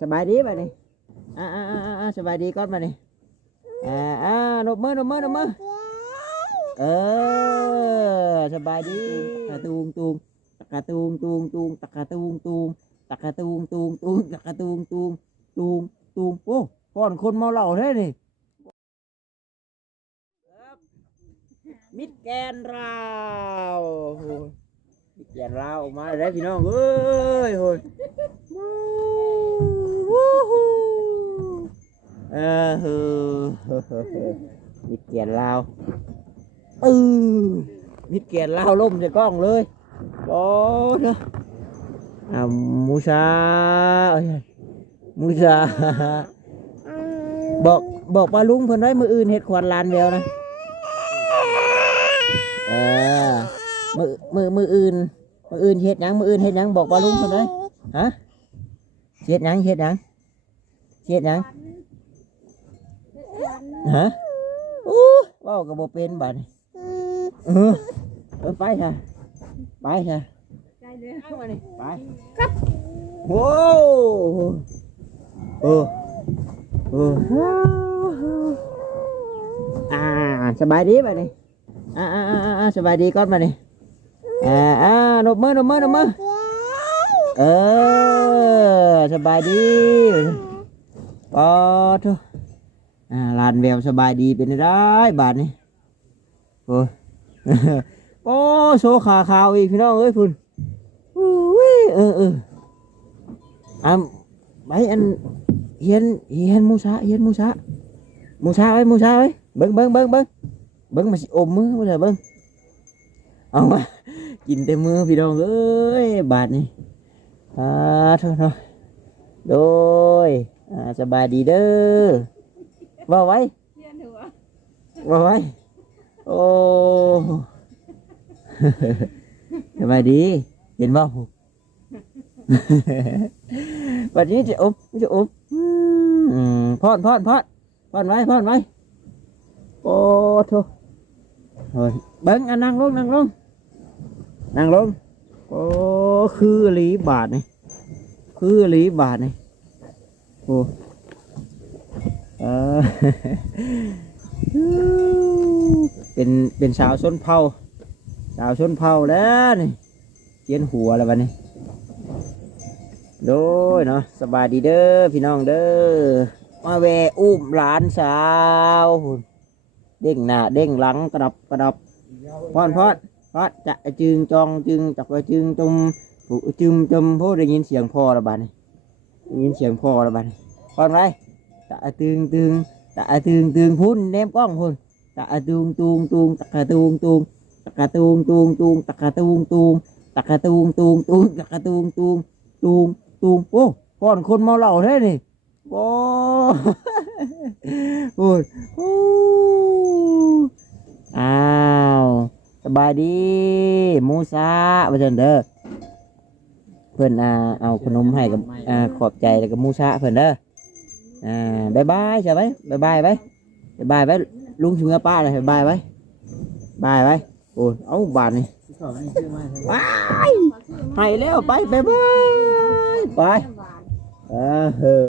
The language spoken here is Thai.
สบายดีป่ะนี่อ่าอ่าอ่าสบายดีก่อนป่ะนี่อ่าอ่านบมือนบมือนบมือเออสบายดีตะตูงตูงตะกะตูงตูงตูงตะกะตูงตูงตะกะตูงตูงตูงตะกะตูงตูงตูงตูงโอ้ก่อนคนเมาเหล้าแท้นี่มิดแกนเรามิดแกนเราออกมาได้วพี่น้องเอ้ยโหย เออเฮ้อ มิดเกียนลาวเออมิดเกียนลาวล่มจะกล้องเลยโอ้เนะอ่ามูชามูชาบอกบอกปลาลุงเพิ่นไว้มืออื่นเฮ็ดควันลานแววนะเออมือมือมืออื่นมืออื่นเฮ็ดยังมืออื่นเฮ็ดยังบอกปลาลุงเพิ่นไว้ฮะเฮ็ดยังเฮ็ดยังเฮ็ดยัง ฮะอู้เว้ากับโบเป็นบัดนี้เออเออไปค่ะไปค่ะเอามานี่ไปครับโว้เออเอออ่าสบายดีบัดนี้อ่าอ่าอ่าอ่าสบายดีก่อนบัดนี้อ่าอ่านบมือนบมือนบมือเออสบายดีปอทุ อ่าลานแววสบายดีเป็นได้บาทนี่โอ้โอ้โซขาขาวอีกพี่น้องเอ้ยพุ่นอุ้ยเออเอออ่าไปอันเฮียนเฮียนมูซาเฮียนมูซามูซาไว้มูซาไว้เบิ้งเบิ้งเบิ้งเบิ้งเบิ้งมาสิอมมือมาเลยเบิ้งเอามากินเต็มมือพี่น้องเอ้ยบาทนี่อ่าโทษเนาะโดยอ่าสบายดีเด้อ ว่าไว้ว่าไว้ โอ้สบายดี เห็นบ่วันนี้จะอบจะอบอืมพอดพอดพอดพอดไว้พอดไว้โอ้โถเฮ้ยเบิ้งอะนั่งลงนั่งลงนั่งลงโอ้คือหลีบาทนี่คือหลีบาทนี่โอ้ เป็นเป็นสาวส้นเผาสาวส้นเผาแล้วนี่เจียนหัวแล้ววันนี้โดยเนาะสบายดีเด้อพี่น้องเด้อมาแวอุ้มหลานสาวเด้งหน้าเด้งหลังกระดับกระดับพอนพอดพอดจะจึงจองจึงจักไปจึงจมผูจึมจมพวกได้ยินเสียงพ่อแล้วบาดนี้ยินเสียงพ่อแล้วบาดนี้พอนไร ตะตึงตึงตะตึงตึงพุ่นแนมกล้องพุ่นตะตุงตุงตุงตะกะตุงตุงตะกะตุงตุงตุงตะกะตุงตุงตะกะตุงตุงตุงตะกะตุงตุงตุงตุงโอ้ก่อนคนเมาเหล้าแท้นี่โอ้โอ้ยโอ้อ้าวสบายดีมูซาไปเถอะเด้อเพื่อนอาเอาขนมให้กับอ่าขอบใจแล้วกับมูซาเพื่อนเด้อ อ่าบายบายใช่ไหมบายบายไปบายบายไปลุงเชื่อป้าเลยบายบายไปบายไายโอ้เอาบาทนี่ไปให้แล้วไปบายบายไปเออ